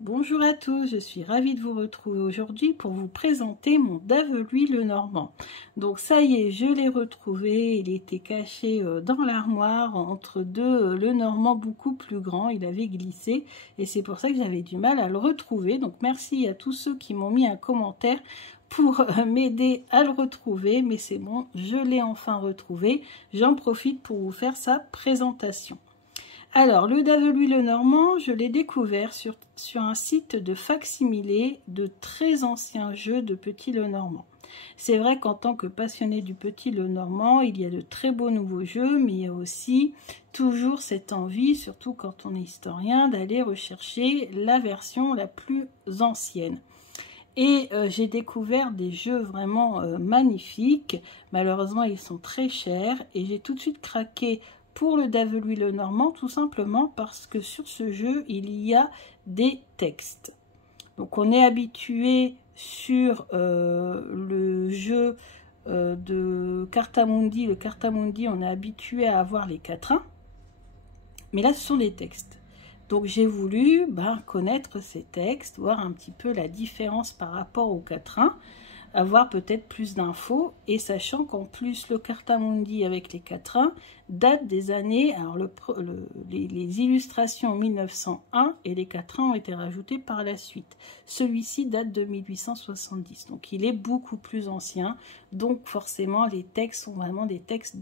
Bonjour à tous, je suis ravie de vous retrouver aujourd'hui pour vous présenter mon Daveluy Lenormand. Donc ça y est, je l'ai retrouvé, il était caché dans l'armoire entre deux Lenormand beaucoup plus grands, il avait glissé et c'est pour ça que j'avais du mal à le retrouver. Donc merci à tous ceux qui m'ont mis un commentaire pour m'aider à le retrouver, mais c'est bon, je l'ai enfin retrouvé. J'en profite pour vous faire sa présentation. Alors, le Daveluy Lenormand, je l'ai découvert sur un site de facsimilé de très anciens jeux de Petit Lenormand. C'est vrai qu'en tant que passionné du Petit Lenormand, il y a de très beaux nouveaux jeux, mais il y a aussi toujours cette envie, surtout quand on est historien, d'aller rechercher la version la plus ancienne. Et j'ai découvert des jeux vraiment magnifiques. Malheureusement, ils sont très chers et j'ai tout de suite craqué pour le Daveluy Lenormand, tout simplement parce que sur ce jeu, il y a des textes. Donc on est habitué sur le jeu de Cartamundi. Le Cartamundi, on est habitué à avoir les quatrains. Mais là, ce sont des textes. Donc j'ai voulu connaître ces textes, voir un petit peu la différence par rapport aux quatrains, avoir peut-être plus d'infos, et sachant qu'en plus le Cartamundi avec les quatrains date des années, alors les illustrations en 1901 et les quatrains ont été rajoutés par la suite. Celui-ci date de 1870, donc il est beaucoup plus ancien, donc forcément les textes sont vraiment des textes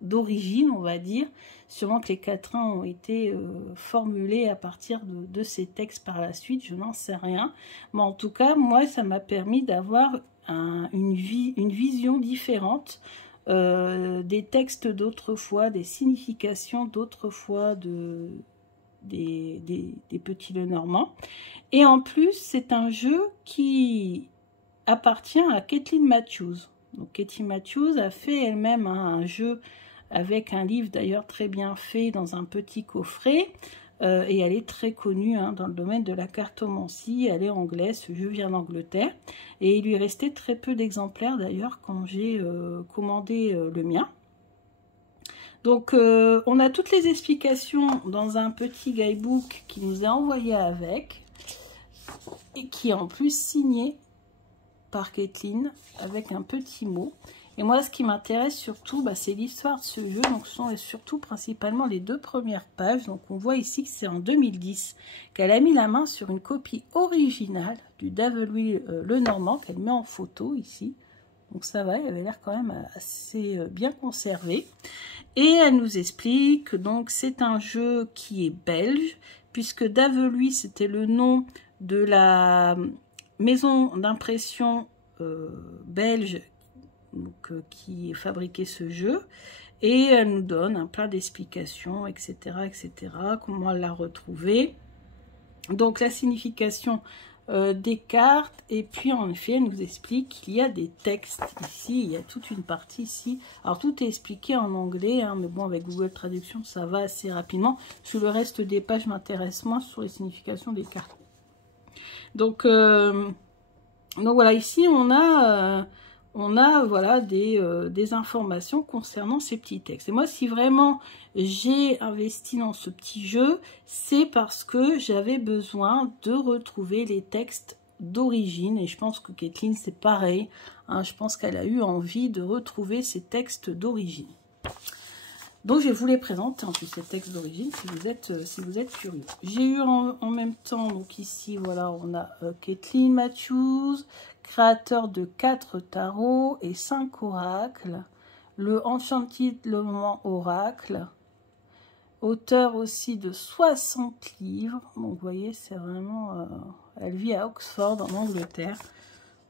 d'origine, on va dire, sûrement que les quatrains ont été formulés à partir de ces textes par la suite, je n'en sais rien, mais en tout cas, moi, ça m'a permis d'avoir une vision différente des textes d'autrefois, des significations d'autrefois des Petits Lenormand, et en plus, c'est un jeu qui appartient à Kathleen Matthews. Donc, Kathleen Matthews a fait elle-même un jeu avec un livre d'ailleurs très bien fait dans un petit coffret, et elle est très connue dans le domaine de la cartomancie. Elle est anglaise, ce jeu vient d'Angleterre, et il lui restait très peu d'exemplaires d'ailleurs quand j'ai commandé le mien. Donc on a toutes les explications dans un petit guidebook qui nous est envoyé avec, et qui est en plus signé par Kathleen avec un petit mot. Et moi, ce qui m'intéresse surtout, c'est l'histoire de ce jeu. Donc, ce sont surtout principalement les deux premières pages. Donc, on voit ici que c'est en 2010 qu'elle a mis la main sur une copie originale du Daveluy Lenormand qu'elle met en photo ici. Donc, ça va, elle avait l'air quand même assez bien conservée. Et elle nous explique que donc c'est un jeu qui est belge, puisque Daveluy, c'était le nom de la maison d'impression belge, donc, qui fabriquait ce jeu, et elle nous donne plein d'explications, etc., comment elle l'a retrouvé, donc la signification des cartes, et puis en effet elle nous explique qu'il y a des textes ici, il y a toute une partie ici, alors tout est expliqué en anglais, mais bon, avec Google Traduction ça va assez rapidement. Sur le reste des pages m'intéresse moins sur les significations des cartes. Donc voilà, ici on a voilà des informations concernant ces petits textes. Et moi, si vraiment j'ai investi dans ce petit jeu, c'est parce que j'avais besoin de retrouver les textes d'origine. Et je pense que Kathleen, c'est pareil. Je pense qu'elle a eu envie de retrouver ces textes d'origine. Donc, je vais vous les présenter en plus, ces textes d'origine, si vous êtes curieux. J'ai eu en même temps, donc ici, voilà, on a Kathleen Matthews, créateur de 4 tarots et 5 oracles, le Enchanted Lenormand Oracle, auteur aussi de 60 livres. Donc, vous voyez, c'est vraiment... elle vit à Oxford, en Angleterre.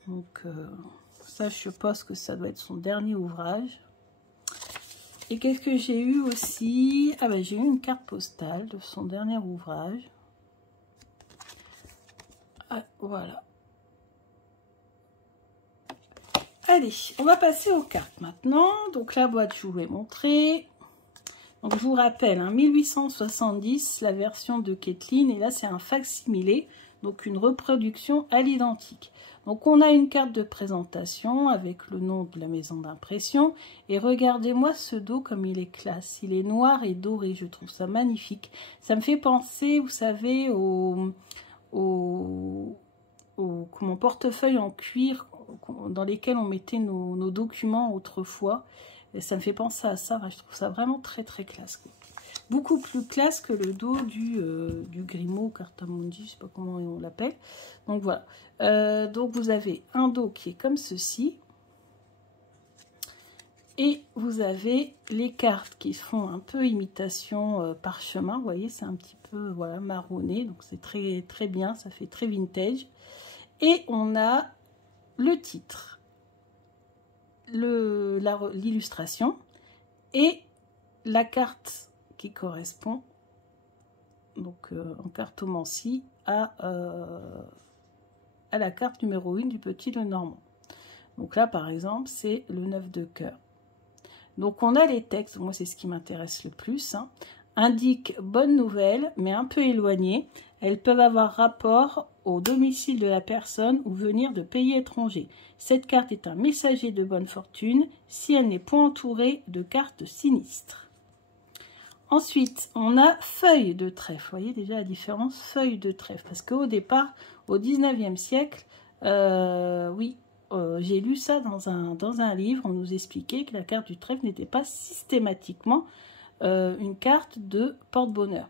Donc, ça, je suppose que ça doit être son dernier ouvrage. Et qu'est-ce que j'ai eu aussi? J'ai eu une carte postale de son dernier ouvrage. Voilà. Allez, on va passer aux cartes maintenant. Donc la boîte, je vous l'ai montrée. Donc je vous rappelle, 1870, la version de Kathleen. Et là, c'est un facsimilé, donc une reproduction à l'identique. Donc on a une carte de présentation avec le nom de la maison d'impression. Et regardez-moi ce dos comme il est classe. Il est noir et doré, je trouve ça magnifique. Ça me fait penser, vous savez, au portefeuille en cuir dans lesquels on mettait nos documents autrefois. Et ça me fait penser à ça. Je trouve ça vraiment très très classe, quoi. Beaucoup plus classe que le dos du Grimaud Cartamundi, je ne sais pas comment on l'appelle. Donc voilà. Donc vous avez un dos qui est comme ceci. Et vous avez les cartes qui font un peu imitation parchemin. Vous voyez, c'est un petit peu voilà, marronné. Donc c'est très, très bien, ça fait très vintage. Et on a le titre, l'illustration et la carte qui correspond donc en cartomancie à la carte numéro 1 du Petit Lenormand. Donc là, par exemple, c'est le 9 de cœur. Donc on a les textes, moi c'est ce qui m'intéresse le plus, hein. Indique bonne nouvelle, mais un peu éloignée. Elles peuvent avoir rapport au domicile de la personne ou venir de pays étrangers. Cette carte est un messager de bonne fortune si elle n'est point entourée de cartes sinistres. Ensuite, on a feuille de trèfle. Vous voyez déjà la différence, feuille de trèfle. Parce qu'au départ, au 19e siècle, oui, j'ai lu ça dans un livre, on nous expliquait que la carte du trèfle n'était pas systématiquement une carte de porte-bonheur.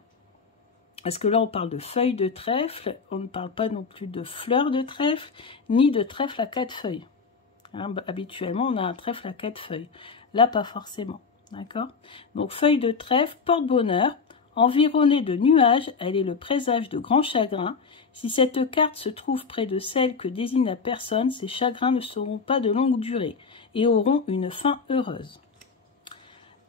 Parce que là, on parle de feuilles de trèfle, on ne parle pas non plus de fleurs de trèfle, ni de trèfle à 4 feuilles. Hein, habituellement, on a un trèfle à 4 feuilles. Là, pas forcément. D'accord? Donc, feuille de trèfle, porte-bonheur, environnée de nuages, elle est le présage de grands chagrins. Si cette carte se trouve près de celle que désigne la personne, ces chagrins ne seront pas de longue durée et auront une fin heureuse.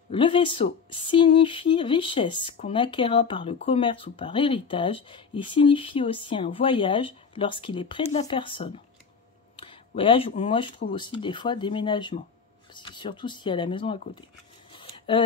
Le vaisseau signifie richesse qu'on acquérera par le commerce ou par héritage. Il signifie aussi un voyage lorsqu'il est près de la personne. Voyage, moi je trouve aussi des fois déménagement, surtout s'il y a la maison à côté.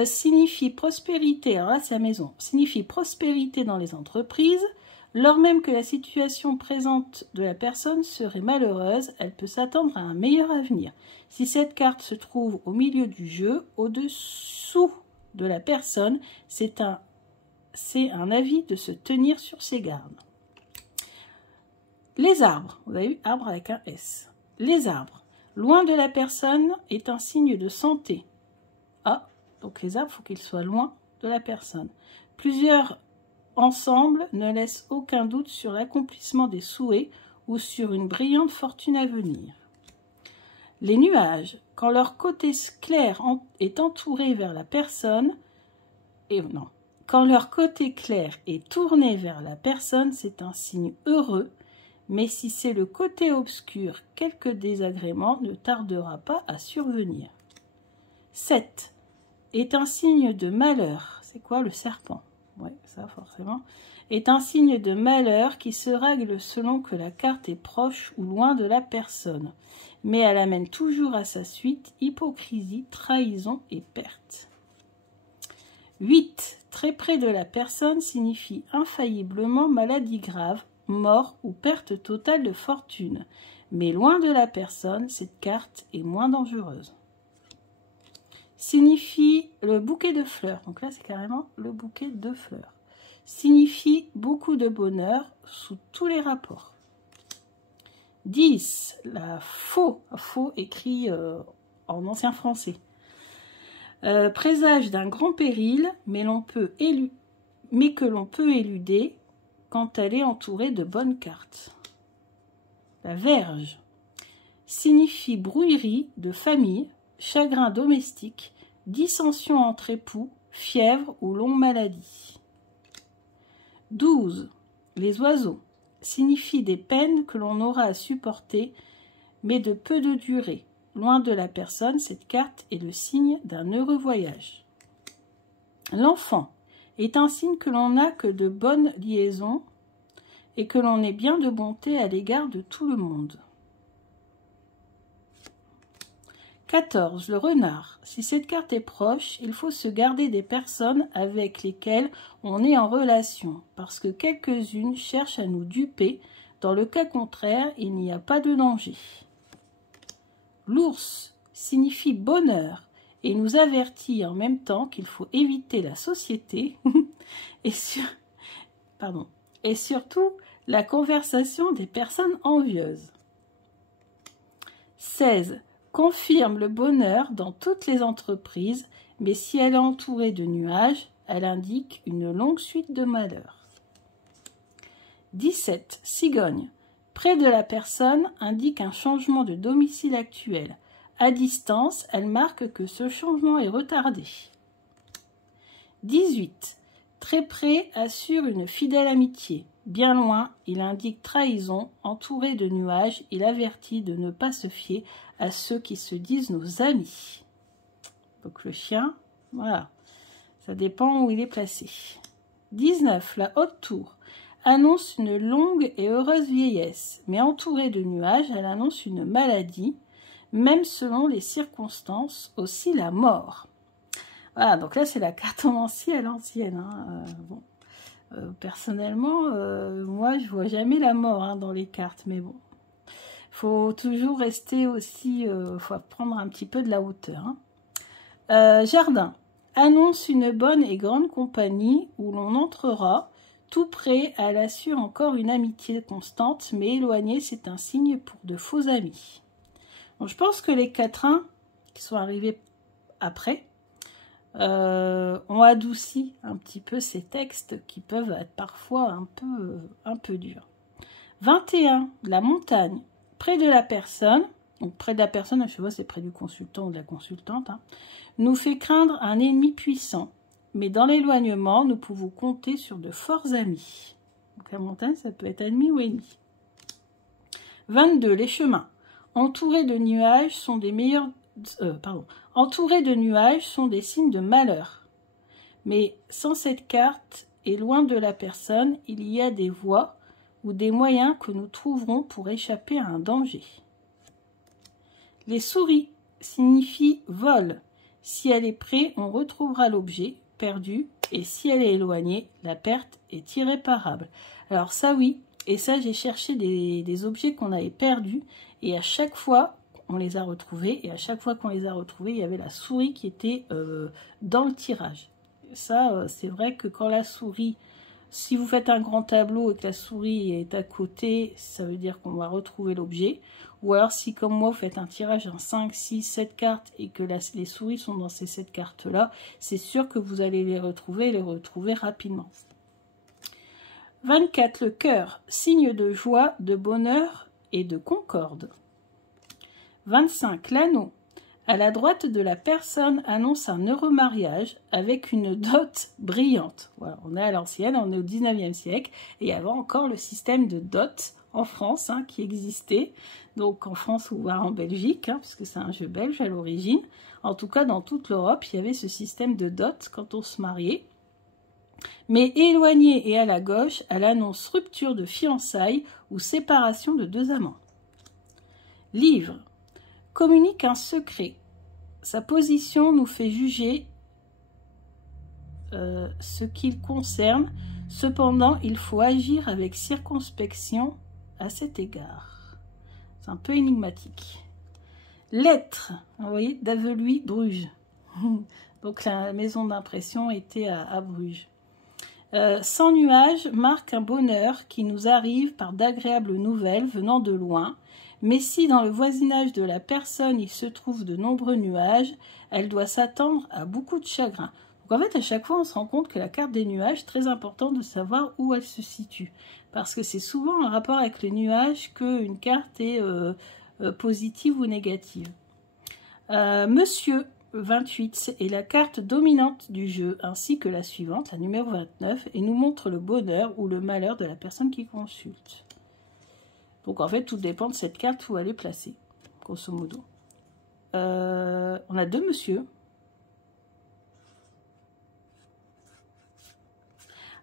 Signifie prospérité, alors là c'est la maison, signifie prospérité dans les entreprises. Lors même que la situation présente de la personne serait malheureuse, elle peut s'attendre à un meilleur avenir. Si cette carte se trouve au milieu du jeu, au-dessous de la personne, c'est un avis de se tenir sur ses gardes. Les arbres, vous avez vu, arbre avec un S. Les arbres, loin de la personne, est un signe de santé. Ah, donc les arbres, il faut qu'ils soient loin de la personne. Plusieurs ensemble ne laisse aucun doute sur l'accomplissement des souhaits ou sur une brillante fortune à venir. Les nuages, quand leur côté clair est entouré vers la personne, quand leur côté clair est tourné vers la personne, c'est un signe heureux, mais si c'est le côté obscur, quelque désagrément ne tardera pas à survenir. 7. Est un signe de malheur. C'est quoi le serpent? Oui, ça forcément, est un signe de malheur qui se règle selon que la carte est proche ou loin de la personne, mais elle amène toujours à sa suite hypocrisie, trahison et perte. 8. Très près de la personne signifie infailliblement maladie grave, mort ou perte totale de fortune, mais loin de la personne, cette carte est moins dangereuse. Signifie le bouquet de fleurs. Donc là, c'est carrément le bouquet de fleurs. Signifie beaucoup de bonheur sous tous les rapports. 10. La faux. Faux écrit en ancien français. Présage d'un grand péril, mais que l'on peut éluder quand elle est entourée de bonnes cartes. La Vierge. Signifie brouillerie de famille, chagrin domestique, dissension entre époux, fièvre ou longue maladie. 12. Les oiseaux signifient des peines que l'on aura à supporter, mais de peu de durée. Loin de la personne, cette carte est le signe d'un heureux voyage. L'enfant est un signe que l'on n'a que de bonnes liaisons et que l'on est bien de bonté à l'égard de tout le monde. 14. Le renard. Si cette carte est proche, il faut se garder des personnes avec lesquelles on est en relation, parce que quelques-unes cherchent à nous duper. Dans le cas contraire, il n'y a pas de danger. L'ours signifie bonheur et nous avertit en même temps qu'il faut éviter la société et surtout la conversation des personnes envieuses. 16. Confirme le bonheur dans toutes les entreprises, mais si elle est entourée de nuages, elle indique une longue suite de malheurs. 17. Cigogne. Près de la personne indique un changement de domicile actuel. À distance, elle marque que ce changement est retardé. 18. Très près assure une fidèle amitié. Bien loin, il indique trahison. Entouré de nuages, il avertit de ne pas se fier à ceux qui se disent nos amis. Donc le chien, voilà, ça dépend où il est placé. 19. La haute tour annonce une longue et heureuse vieillesse, mais entourée de nuages, elle annonce une maladie, même selon les circonstances, aussi la mort. Voilà, donc là c'est la cartomancie à l'ancienne. Bon. Personnellement, moi je vois jamais la mort dans les cartes, mais bon. Faut toujours rester aussi, faut prendre un petit peu de la hauteur. Jardin. Annonce une bonne et grande compagnie où l'on entrera. Tout près, elle assure encore une amitié constante, mais éloignée, c'est un signe pour de faux amis. Donc, je pense que les quatrains qui sont arrivés après ont adouci un petit peu ces textes qui peuvent être parfois un peu durs. 21. La montagne. Près de la personne, donc près de la personne, je vois c'est près du consultant ou de la consultante, nous fait craindre un ennemi puissant. Mais dans l'éloignement, nous pouvons compter sur de forts amis. Donc la montagne, ça peut être ennemi ou ennemi. 22. Les chemins. Entourés de nuages sont des meilleurs... Entourés de nuages sont des signes de malheur. Mais sans cette carte et loin de la personne, il y a des voies ou des moyens que nous trouverons pour échapper à un danger. Les souris signifient vol. Si elle est près, on retrouvera l'objet perdu, et si elle est éloignée, la perte est irréparable. Alors ça oui, et ça j'ai cherché des objets qu'on avait perdus, et à chaque fois on les a retrouvés, et à chaque fois qu'on les a retrouvés, il y avait la souris qui était dans le tirage. Ça, c'est vrai que quand la souris, si vous faites un grand tableau et que la souris est à côté, ça veut dire qu'on va retrouver l'objet. Ou alors si comme moi vous faites un tirage en 5, 6, 7 cartes et que les souris sont dans ces 7 cartes-là, c'est sûr que vous allez les retrouver rapidement. 24. Le cœur, signe de joie, de bonheur et de concorde. 25. L'anneau. À la droite de la personne annonce un heureux mariage avec une dot brillante. Voilà, on est à l'ancienne, on est au 19e siècle et il y avait encore le système de dot en France qui existait. Donc en France ou en Belgique, parce que c'est un jeu belge à l'origine. En tout cas, dans toute l'Europe, il y avait ce système de dot quand on se mariait. Mais éloignée et à la gauche, elle annonce rupture de fiançailles ou séparation de deux amants. Livre. Communique un secret. Sa position nous fait juger ce qu'il concerne. Cependant, il faut agir avec circonspection à cet égard. C'est un peu énigmatique. Lettre. Vous voyez, d'Aveluy, Bruges. Donc la maison d'impression était à Bruges. Sans nuages marque un bonheur qui nous arrive par d'agréables nouvelles venant de loin. Mais si dans le voisinage de la personne il se trouve de nombreux nuages, elle doit s'attendre à beaucoup de chagrin. Donc en fait, à chaque fois, on se rend compte que la carte des nuages, très important de savoir où elle se situe. Parce que c'est souvent en rapport avec les nuages qu'une carte est positive ou négative. Monsieur 28 est la carte dominante du jeu, ainsi que la suivante, la numéro 29, et nous montre le bonheur ou le malheur de la personne qui consulte. Donc en fait, tout dépend de cette carte où elle est placée, grosso modo. On a deux monsieur.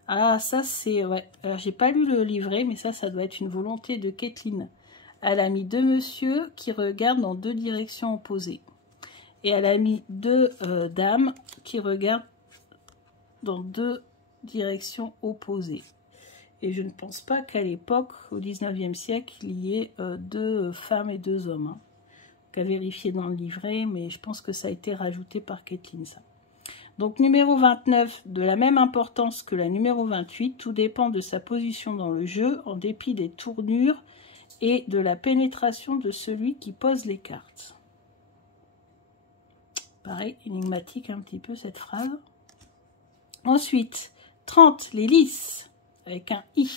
Ah, ça c'est... Ouais, j'ai pas lu le livret, mais ça doit être une volonté de Kathleen. Elle a mis deux monsieur qui regardent dans deux directions opposées. Et elle a mis deux dames qui regardent dans deux directions opposées. Et je ne pense pas qu'à l'époque, au 19e siècle, il y ait deux femmes et deux hommes. Qu'à vérifier dans le livret, mais je pense que ça a été rajouté par Kathleen, ça. Donc, numéro 29, de la même importance que la numéro 28, tout dépend de sa position dans le jeu, en dépit des tournures et de la pénétration de celui qui pose les cartes. Pareil, énigmatique un petit peu cette phrase. Ensuite, 30, les lys, avec un I.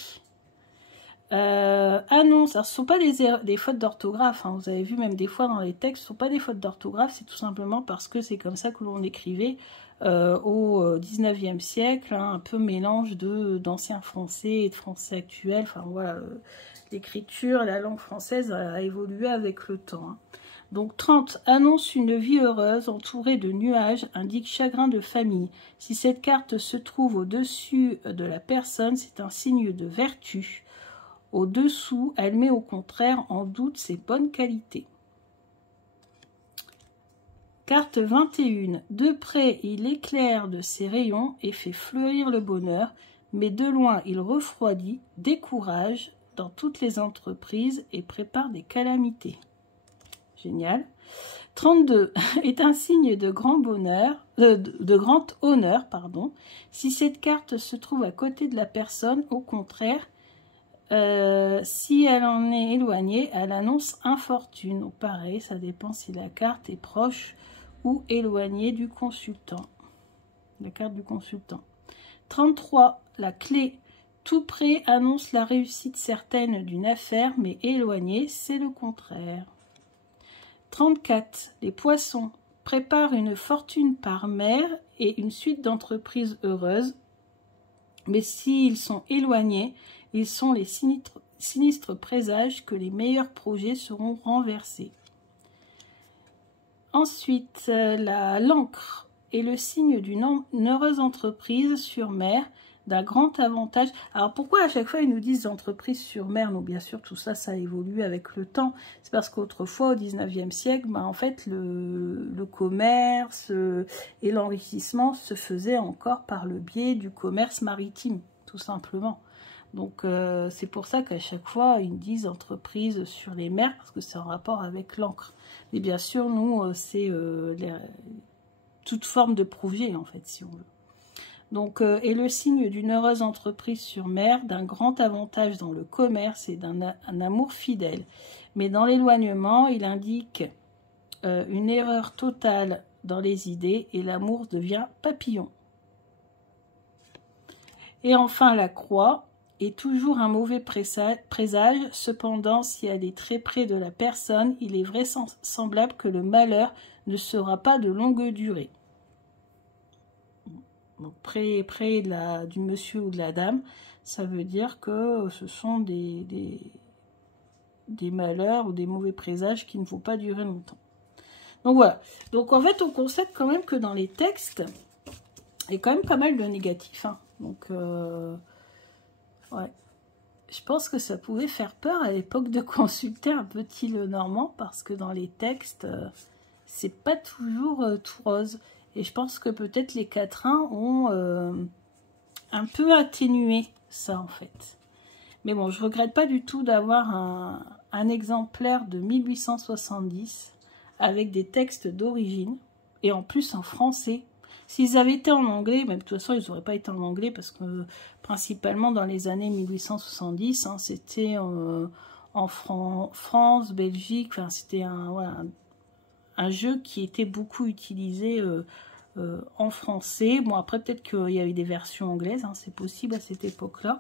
Annonce, alors ce ne sont pas des fautes d'orthographe, hein, vous avez vu même des fois dans les textes, ce ne sont pas des fautes d'orthographe, c'est tout simplement parce que c'est comme ça que l'on écrivait au 19e siècle, hein, un peu mélange d'ancien français et de français actuel, enfin voilà, l'écriture, la langue française a évolué avec le temps. Hein. Donc 30, annonce une vie heureuse entourée de nuages, indique chagrin de famille. Si cette carte se trouve au-dessus de la personne, c'est un signe de vertu. Au-dessous, elle met au contraire en doute ses bonnes qualités. Carte 21. De près, il éclaire de ses rayons et fait fleurir le bonheur, mais de loin, il refroidit, décourage dans toutes les entreprises et prépare des calamités. Génial. 32. Est un signe de grand bonheur, de grand honneur, pardon. Si cette carte se trouve à côté de la personne, au contraire, si elle en est éloignée, elle annonce infortune. Donc pareil, ça dépend si la carte est proche ou éloignée du consultant. La carte du consultant. 33. La clé. Tout près annonce la réussite certaine d'une affaire, mais éloignée, c'est le contraire. 34. Les poissons. Préparent une fortune par mer et une suite d'entreprises heureuses, mais s'ils sont éloignés, ils sont les sinistres présages que les meilleurs projets seront renversés. Ensuite, l'ancre est le signe d'une heureuse entreprise sur mer, d'un grand avantage. Alors pourquoi à chaque fois ils nous disent entreprise sur mer? Non, bien sûr, tout ça, ça évolue avec le temps. C'est parce qu'autrefois, au 19e siècle, en fait, le commerce et l'enrichissement se faisaient encore par le biais du commerce maritime, tout simplement. Donc c'est pour ça qu'à chaque fois ils disent entreprise sur les mers, parce que c'est en rapport avec l'encre. Mais bien sûr, nous, c'est toute forme de projet, en fait, si on veut. Donc, est le signe d'une heureuse entreprise sur mer, d'un grand avantage dans le commerce et d'un amour fidèle. Mais dans l'éloignement, il indique une erreur totale dans les idées et l'amour devient papillon. Et enfin, la croix est toujours un mauvais présage. Cependant, si elle est très près de la personne, il est vraisemblable que le malheur ne sera pas de longue durée. Donc, près du monsieur ou de la dame, ça veut dire que ce sont des malheurs ou des mauvais présages qui ne vont pas durer longtemps. Donc voilà. Donc en fait, on constate quand même que dans les textes, il y a quand même pas mal de négatifs. Hein. Donc, ouais. Je pense que ça pouvait faire peur à l'époque de consulter un petit Lenormand, parce que dans les textes, c'est pas toujours tout rose. Et je pense que peut-être les quatrains ont un peu atténué ça, en fait. Mais bon, je regrette pas du tout d'avoir un exemplaire de 1870 avec des textes d'origine, et en plus en français. S'ils avaient été en anglais, même de toute façon, ils n'auraient pas été en anglais, parce que principalement dans les années 1870, hein, c'était en France, Belgique, enfin, c'était un jeu qui était beaucoup utilisé en français. Bon, après, peut-être qu'il y avait des versions anglaises, hein, c'est possible à cette époque-là.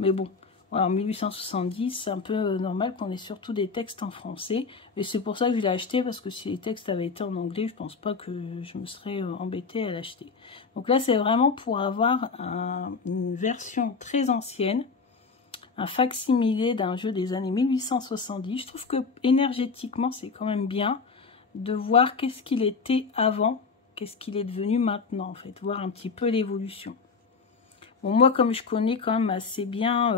Mais bon, voilà, en 1870, c'est un peu normal qu'on ait surtout des textes en français. Et c'est pour ça que je l'ai acheté, parce que si les textes avaient été en anglais, je pense pas que je me serais embêtée à l'acheter. Donc là, c'est vraiment pour avoir une version très ancienne, un fac-similé d'un jeu des années 1870. Je trouve que énergétiquement, c'est quand même bien de voir qu'est-ce qu'il était avant, qu'est-ce qu'il est devenu maintenant, en fait, voir un petit peu l'évolution. Bon, moi, comme je connais quand même assez bien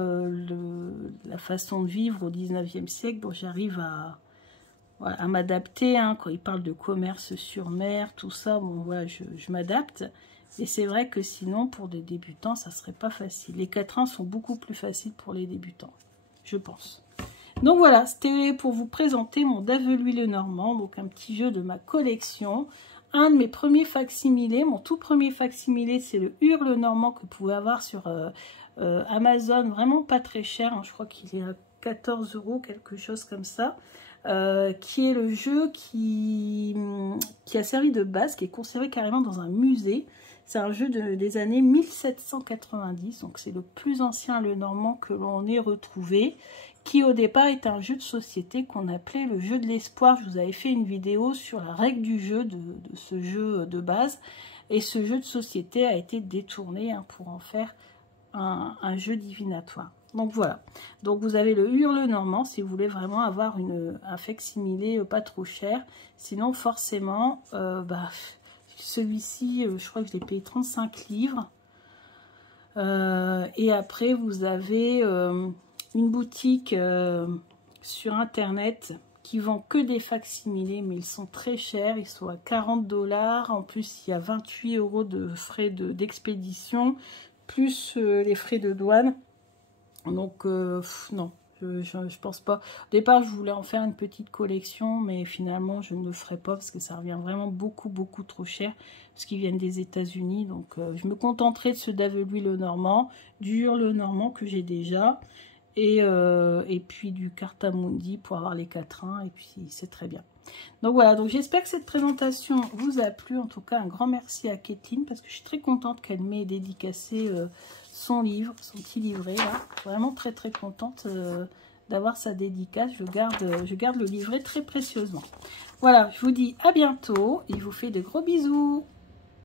la façon de vivre au 19e siècle, bon, j'arrive à m'adapter, hein, quand il parle de commerce sur mer, tout ça, bon, voilà, je m'adapte. Et c'est vrai que sinon, pour des débutants, ça serait pas facile. Les quatrains sont beaucoup plus faciles pour les débutants, je pense. Donc voilà, c'était pour vous présenter mon Daveluy Lenormand, donc un petit jeu de ma collection. Un de mes premiers facsimilés, mon tout premier facsimilé, c'est le Hurle Normand que vous pouvez avoir sur Amazon, vraiment pas très cher, hein, je crois qu'il est à 14 €, quelque chose comme ça. Qui est le jeu qui a servi de base, qui est conservé carrément dans un musée. C'est un jeu des années 1790, donc c'est le plus ancien Lenormand que l'on ait retrouvé, qui au départ était un jeu de société qu'on appelait le jeu de l'espoir. Je vous avais fait une vidéo sur la règle du jeu, de ce jeu de base, et ce jeu de société a été détourné pour en faire un jeu divinatoire. Donc voilà, donc vous avez le Hurle Normand si vous voulez vraiment avoir un facsimilé pas trop cher. Sinon forcément, celui-ci, je crois que je l'ai payé 35 livres. Et après vous avez une boutique sur internet qui vend que des facsimilés, mais ils sont très chers, ils sont à 40 $. En plus il y a 28 € de frais d'expédition, plus les frais de douane. Donc non, je pense pas. Au départ je voulais en faire une petite collection, mais finalement je ne le ferai pas parce que ça revient vraiment beaucoup trop cher, parce qu'ils viennent des États-Unis. Donc je me contenterai de ce d'Aveluy Lenormand, du Hurle Normand que j'ai déjà, et puis du Cartamundi pour avoir les quatrains, et puis c'est très bien. Donc voilà, donc j'espère que cette présentation vous a plu. En tout cas, un grand merci à Kathleen, parce que je suis très contente qu'elle m'ait dédicacé son livre, son petit livret là. Vraiment très contente d'avoir sa dédicace. Je garde le livret très précieusement. Voilà, je vous dis à bientôt et je vous fais de gros bisous.